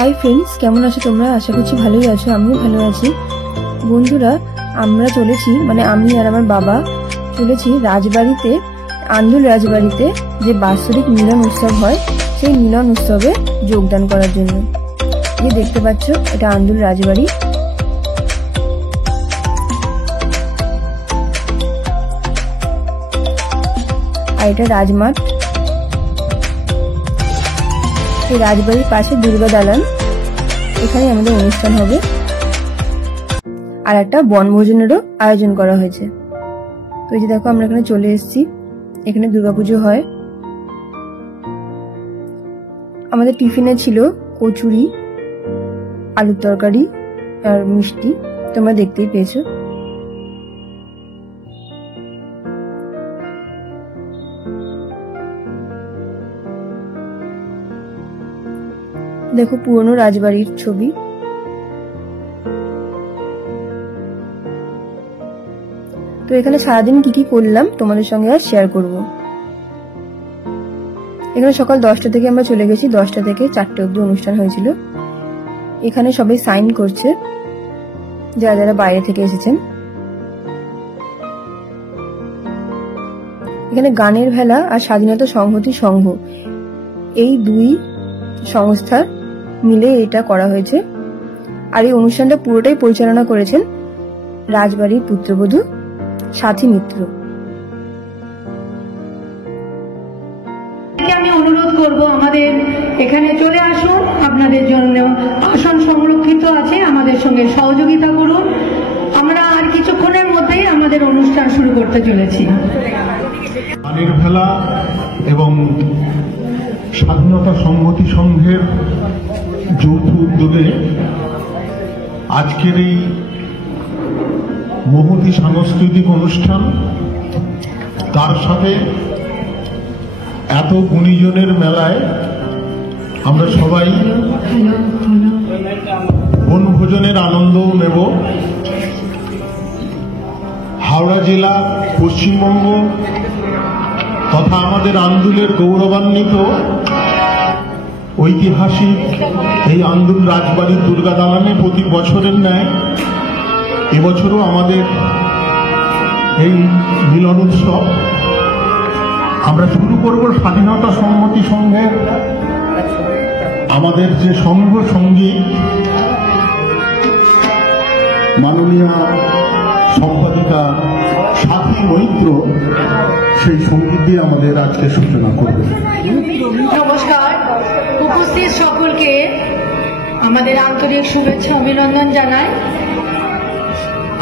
Hi friends, কেমন আছো তোমরা? আশা করছি ভালোই আছো। আমিও ভালো আছি। বন্ধুরা, আমরা চলেছি, মানে আমি আর আমার বাবা চলেছি রাজবাড়িতে, আন্দুল রাজবাড়িতে যে বাৎসরিক মিলন উৎসব হয় সেই মিলন উৎসবে যোগদান করার জন্য। এই দেখতে পাচ্ছ, এটা আন্দুল রাজবাড়ি। আর এটা রাজমাঠ। এই রাজবাড়ির পাশে দুর্গা দালান, এখানে আমাদের অনুষ্ঠান হবে। আর একটা বনভোজনেরও আয়োজন করা হয়েছে। তো এই যে দেখো, আমরা এখানে চলে এসেছি। এখানে দুর্গাপুজো হয়। আমাদের টিফিনে ছিল কচুরি, আলুর তরকারি আর মিষ্টি, তোমরা দেখতেই পেয়েছো। দেখো পুরনো রাজবাড়ির ছবি। তো এখানে সারাদিন কি কি করলাম তোমাদের সঙ্গে আর শেয়ার করব। এখানে সকাল 10টা থেকে আমরা চলে গেছি। 10টা থেকে 4টে অবধি অনুষ্ঠান হয়েছিল। এখানে সবাই সাইন করছে, যারা যারা বাইরে থেকে এসেছেন। এখানে গানের ভেলা আর স্বাধীনতা সংহতি সংঘ, এই দুই সংস্থার মিলে এটা করা হয়েছে। আর এই অনুষ্ঠানটা পুরোটাই পরিচালনা করেছেন রাজবাড়ির পুত্রবধূ সাথী মিত্র। আমি অনুরোধ করব, আমাদের এখানে চলে আসুন। আপনাদের জন্য আসন সংরক্ষিত আছে, আমাদের সঙ্গে সহযোগিতা করুন। আমরা আর কিছুক্ষণের মধ্যেই আমাদের অনুষ্ঠান শুরু করতে চলেছি। গানের ভেলা এবং স্বাধীনতা সংহতি সংঘের যৌথ উদ্যোগে আজকের এই মহতী সাংস্কৃতিক অনুষ্ঠান, তার সাথে এত গুণীজনের মেলায় আমরা সবাই বনভোজনের আনন্দও নেব। হাওড়া জেলা, পশ্চিমবঙ্গ তথা আমাদের আন্দুলের গৌরবান্বিত ঐতিহাসিক এই আন্দুল রাজবাড়ির দুর্গা দালানে প্রতি বছরের ন্যায় এবছরও আমাদের এই মিলন উৎসব। আমরা শুরু করব স্বাধীনতা সংহতি সংঘের আমাদের যে সংঘ সঙ্গীত, মাননীয় সম্পাদিকা সাথী মৈত্র সেই সঙ্গীত দিয়ে আমাদের আজকে সূচনা করবে। নমস্কার, উপস্থিত সকলকে আমাদের আন্তরিক শুভেচ্ছা অভিনন্দন জানাই।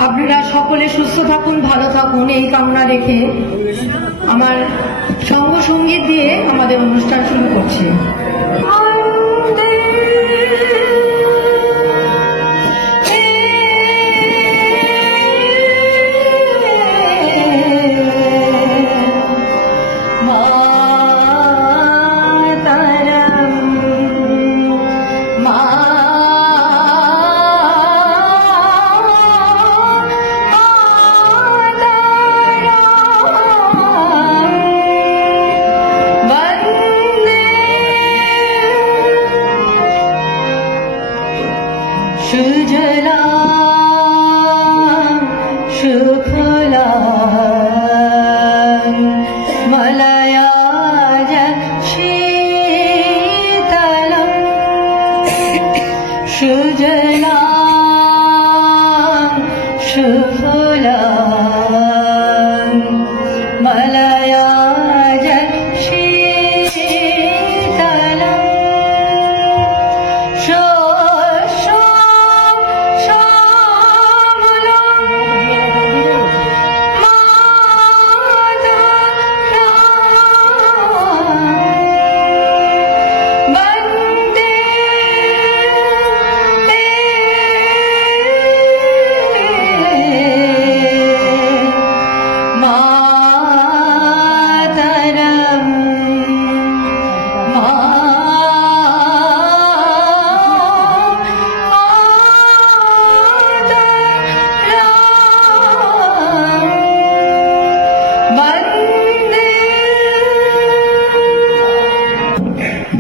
আপনারা সকলে সুস্থ থাকুন, ভালো থাকুন, এই কামনা রেখে আমার সঙ্গ সঙ্গীত দিয়ে আমাদের অনুষ্ঠান শুরু করছি। সুজলা সুফলা মলয়াজ শীতলম, সুজলা সুফলা মলয়াজ শীতলম,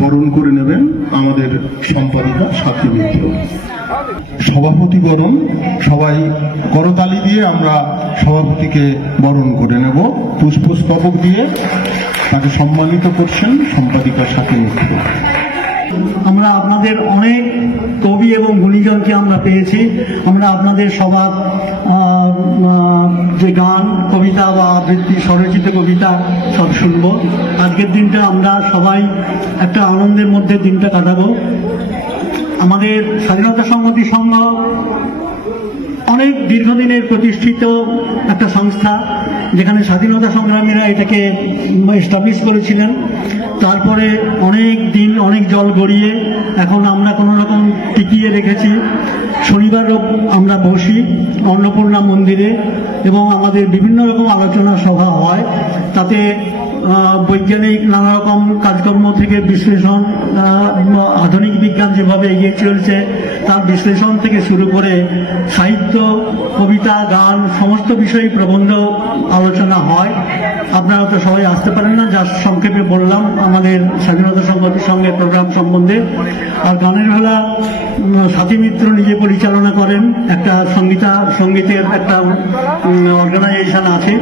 বরণ করে নেবেন আমাদের সম্পাদিকা সাথী মিত্র। সভাপতি বরণ, সবাই করতালি দিয়ে আমরা সভাপতিকে বরণ করে নেব। পুষ্পস্তবক দিয়ে তাকে সম্মানিত করছেন সম্পাদিকা সাথী মিত্র। আমরা আপনাদের অনেক কবি এবং গুণীজনকে আমরা পেয়েছি। আমরা আপনাদের সবার যে গান, কবিতা বা আবৃত্তি, স্বরচিত কবিতা সব শুনব। আজকের দিনটা আমরা সবাই একটা আনন্দের মধ্যে দিনটা কাটাবো। আমাদের স্বাধীনতা সংহতি সংঘ অনেক দীর্ঘদিনের প্রতিষ্ঠিত একটা সংস্থা, যেখানে স্বাধীনতা সংগ্রামীরা এটাকে এস্টাবলিশ করেছিলেন। তারপরে অনেক দিন, অনেক জল গড়িয়ে এখন আমরা কোনো রকম টিকিয়ে রেখেছি। শনিবার আমরা বসি অন্নপূর্ণা মন্দিরে এবং আমাদের বিভিন্ন রকম আলোচনা সভা হয়। তাতে বৈজ্ঞানিক নানা রকম কাজকর্ম থেকে বিশ্লেষণ, আধুনিক বিজ্ঞান যেভাবে এগিয়ে চলছে তার বিশ্লেষণ থেকে শুরু করে সাহিত্য, কবিতা, গান, সমস্ত বিষয়ে প্রবন্ধ আলোচনা হয়। আপনারা তো সবাই আসতে পারেন না, যা সংক্ষেপে বললাম আমাদের স্বাধীনতা সংহতির সঙ্গে প্রোগ্রাম সম্বন্ধে। আর গানের বেলা সাথী মিত্র নিজে পরিচালনা করেন, একটা সঙ্গীতের একটা অর্গানাইজেশন আছে।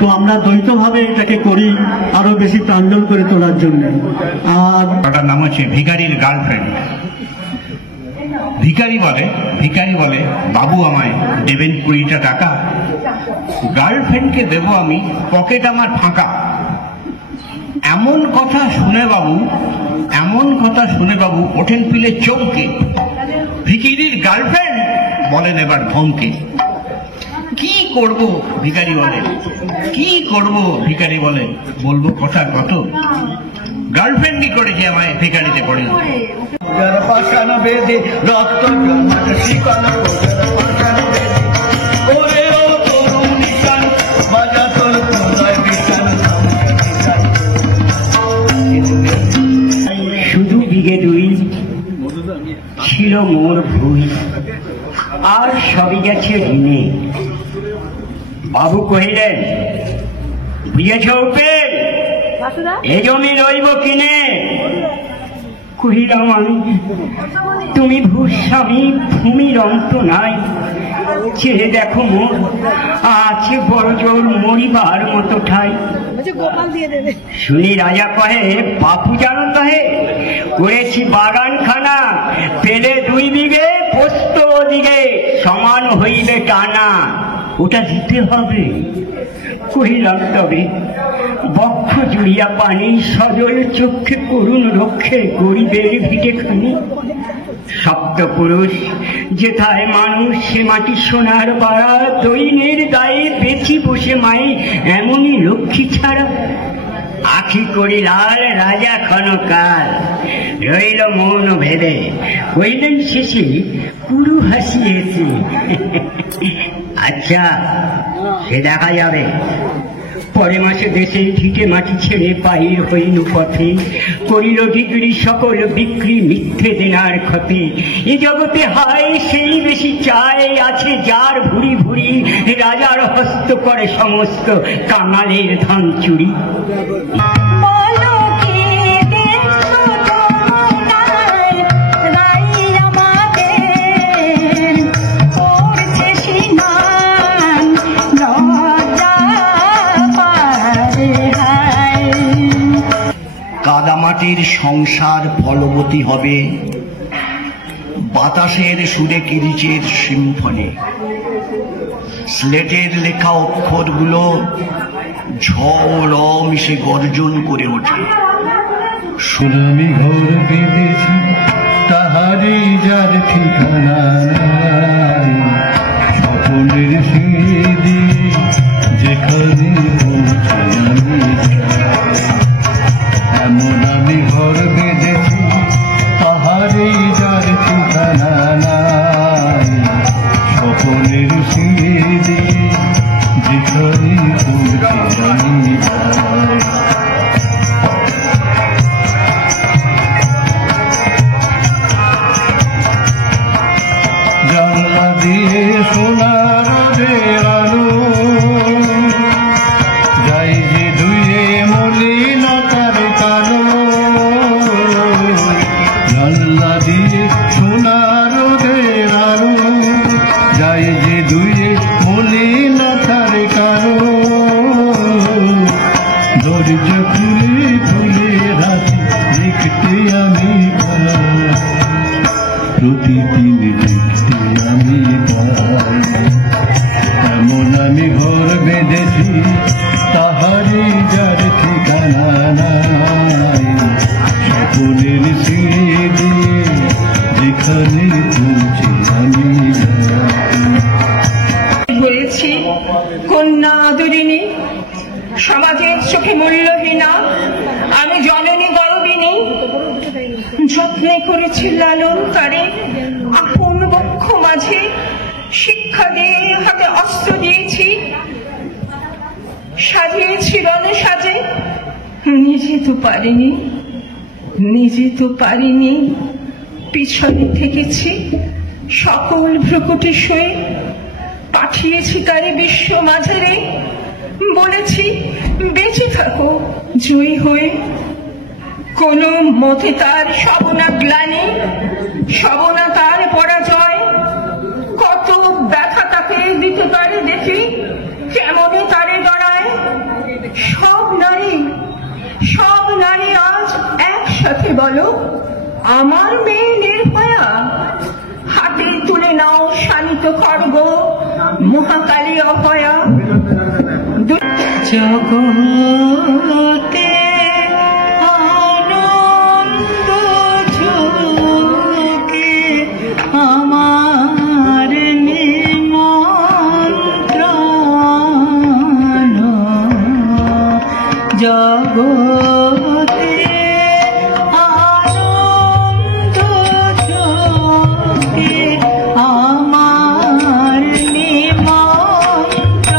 তো আমরা দ্বৈতভাবে এটাকে করি আরো বেশি প্রাঞ্জল করে তোলার জন্য। আর ওটার নাম হচ্ছে ভিখারির গার্লফ্রেন্ড। ভিখারি বলে বাবু আমায় দেবেন 20টা টাকা, গার্লফ্রেন্ডকে দেব আমি, পকেট আমার ফাঁকা। এমন কথা শুনে বাবু ওঠেন পিলে চমকে। ভিখারির গার্লফ্রেন্ড বলেন এবার ধমকে। কি করব ভিখারি বলে, বলবো কথা কত, গার্লফ্রেন্ডই করেছে আমায় ভিখারিতে পড়ে। শুধু বিঘে 2 ছিল মোর ভুই, আর সবই গেছে ঋণে। বাবু কহিলেন, বুঝেছ উপেন, এ জমি রইব কিনে? কহিলাম আমি, তুমি ভূস্বামী, ভূমির অন্ত নাই। ছেড়ে দেখো মোর আছে বড় জোর মরিবার মতো ঠাই। শুনি রাজা কহে, বাপু জানো তহে করেছি বাগানখানা, পেলে 2 বিঘে পোস্ত ওদিকে সমান হইবে টানা, ওটা দিতে হবে। কহিলাম তবে বক্ষ জুড়িয়া পানি, সজল চক্ষে করুণ রক্ষে গরিবের ভিটে খানি। সপ্তপুরুষ যেথায় মানুষ, সে মাটি সোনার বাড়া, দৈনের দায়ে বেঁচি বসে মায়ে এমনই লক্ষ্মী ছাড়া। আখি করি লাল রাজা ক্ষণকাল, রইল মন ভেদে, কইলেন শেষে পুরু হাসিয়েছি। আচ্ছা, সে দেখা যাবে। পরে মাসে দেশে ঢিকে মাটি ছেড়ে বাহির হইল পথে, করিল ডিগ্রি সকল বিক্রি, মিথ্যে দেনার ক্ষতি। এ জগতে হায় সেই বেশি চায়, আছে যার ভুরি ভুরি, রাজার হস্ত করে সমস্ত কাঙালের ধন চুরি। কাদামাটির সংসার ফলবতী হবে, বাতাসের সুরে কিরিচের সিম্ফনি। স্লেটের লেখা অক্ষরগুলো ঝড় মিশে গর্জন করে ওঠে। সুনামি ঘর বেঁধেছি, তাহারই যার ঠিকানা নাই। সকলের সিঁড়ি দিয়ে যেখানে পৌঁছে আমি যাই। এমন আমি ঘর বেঁধেছি, তাহারই যার ঠিকানা নাই। সকলের সিঁড়ি দিয়ে যেখানে পৌঁছে আমি যাই। জানলা দিয়ে সোনার সূর্য ফুলে ফুলে হাসি দেখতে আমি পাই, প্রতিদিন দেখতে আমি পাই। এমন আমি ঘর বেঁধেছি তাহারি যার ঠিকানা নাই, সকলের সিঁড়ি দিয়ে যেখানে পৌঁছে আমি হয়েছি কন্যা আদরিণী, সমাজের চোখে মূল্যহীনা আমি জননী গর্বিণী। যত্নে করেছি লালন তারে আপন বক্ষ মাঝে, শিক্ষা দিয়ে হাতে অস্ত্র দিয়েছি, সাজিয়েছি রণে সাজে। নিজে তো পারিনি, নিজে তো পারিনি, পিছনে থেকেছি সকল ভ্রুকুটি সয়ে। পাঠিয়েছি তারে বিশ্ব মাঝারে, বলেছি বেঁচে থাকো জয়ী হয়ে। কোন মতে তার সবনা গ্লানি, সবনা তার পরাজয়। কত ব্যথা তাকে দিতে পারে দেখি, কেমনে তারে ডরায়। সব নারী আজ একসাথে বলো, আমার মেয়ে নির্ভয়া। হাতে তুলে নাও শানিত খড়গ, মহাকালী অভয়া। জগতে আনন্দ ঝোঁকে আমার নিমন্ত্রণ, জগতে আনন্দ ঝোঁকে আমার নিমন্ত্রণ।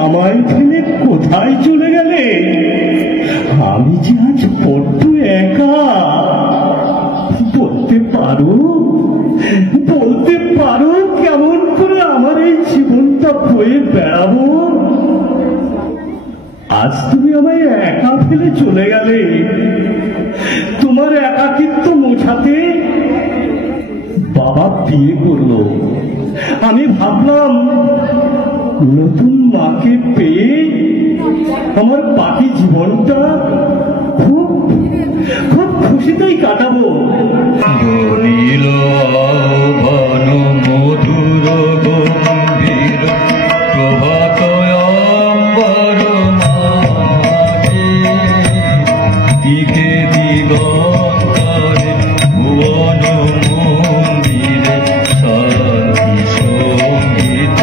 আমায় ফেলে কোথায় চলে গেলে? আমি যে আজ বড্ড একা। বলতে পারো কেমন করে আমার এই জীবনটা বয়ে বেড়াবো? আজ তুমি আমায় একা ফেলে চলে গেলে। তোমার একাকিত্ব মোছাতে বাবা বিয়ে করলো। আমি ভাবলাম নতুন মাকে পেয়ে আমার বাকি জীবনটা খুব খুব খুশিতেই কাটাবো। বলিল আহ্বান মধুর গম্ভীর প্রভাত অম্বর মাঝে, দিকে দিগন্তরে ভুবন মন্দিরে শান্তি সঙ্গীত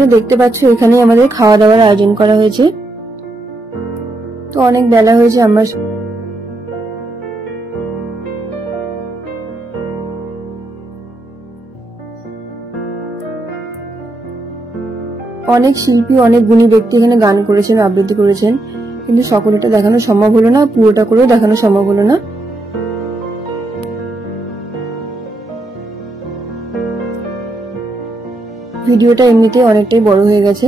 বন্ধুরা দেখতে পাচ্ছ এখানে আমাদের খাওয়া দাওয়ার আয়োজন করা হয়েছে। তো অনেক বেলা হয়েছে, আমরা অনেক শিল্পী, অনেক গুণী ব্যক্তি এখানে গান করেছেন, আবৃত্তি করেছেন, কিন্তু সকলটা দেখানো সম্ভব হলো না, পুরোটা করেও দেখানো সম্ভব হলো না। ভিডিওটা এমনিতে অনেকটাই বড় হয়ে গেছে।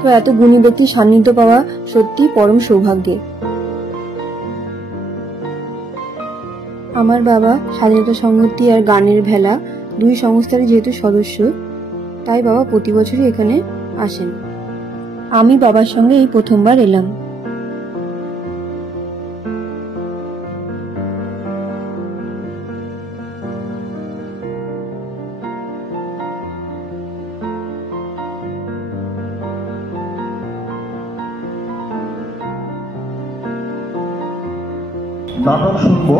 তো এত গুণী ব্যক্তির সান্নিধ্য পাওয়া সত্যি পরম সৌভাগ্যের। আমার বাবা স্বাধীনতা সংহতি আর গানের ভেলা দুই সংস্থারই যেহেতু সদস্য, তাই বাবা প্রতি বছরই এখানে আসেন। আমি বাবার সঙ্গে এই প্রথমবার এলাম। নাটক শুনবো।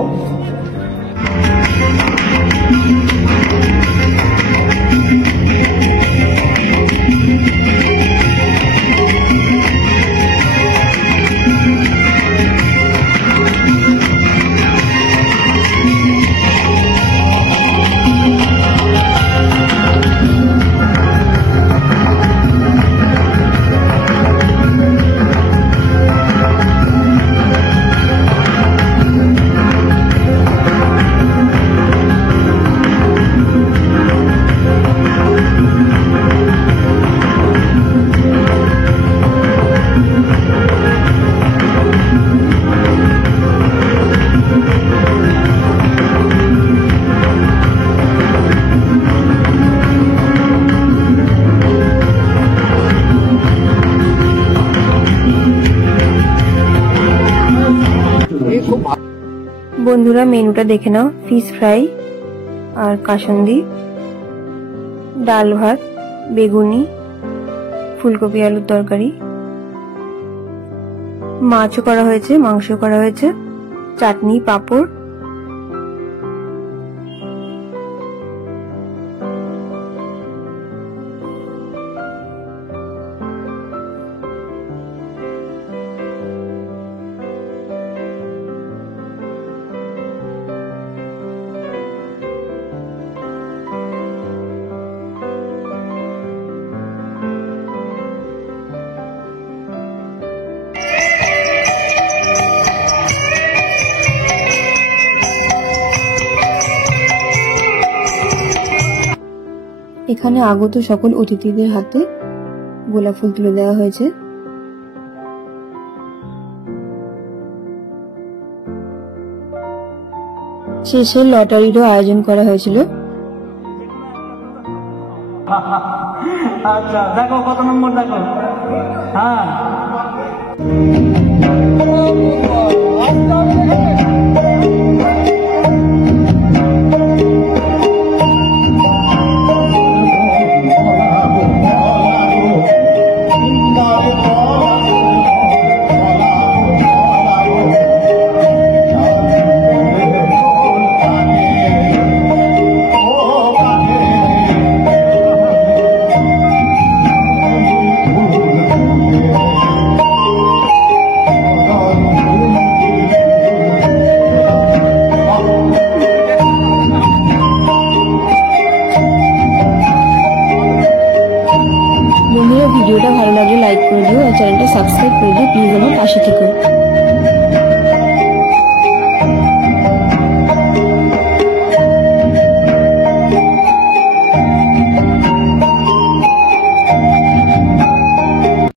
বন্ধুরা মেনুটা দেখে নাও। ফিশ ফ্রাই আর কাসুন্দি, ডাল ভাত, বেগুনি, ফুলকপি আলুর তরকারি, মাছও করা হয়েছে, মাংস করা হয়েছে, চাটনি, পাঁপড়। এখানে আগত সকল অতিথিদের হাতে গোলাপ ফুল তুলে দেওয়া হয়েছে। শেষে লটারিরও আয়োজন করা হয়েছিল। আচ্ছা দেখো কত নম্বর, দেখো। হ্যাঁ ভিডিওটা ভালো লাগলে লাইক করে দিও আর চ্যানেলটা সাবস্ক্রাইব করে দিও। প্লিজ আমার পাশে থেকো।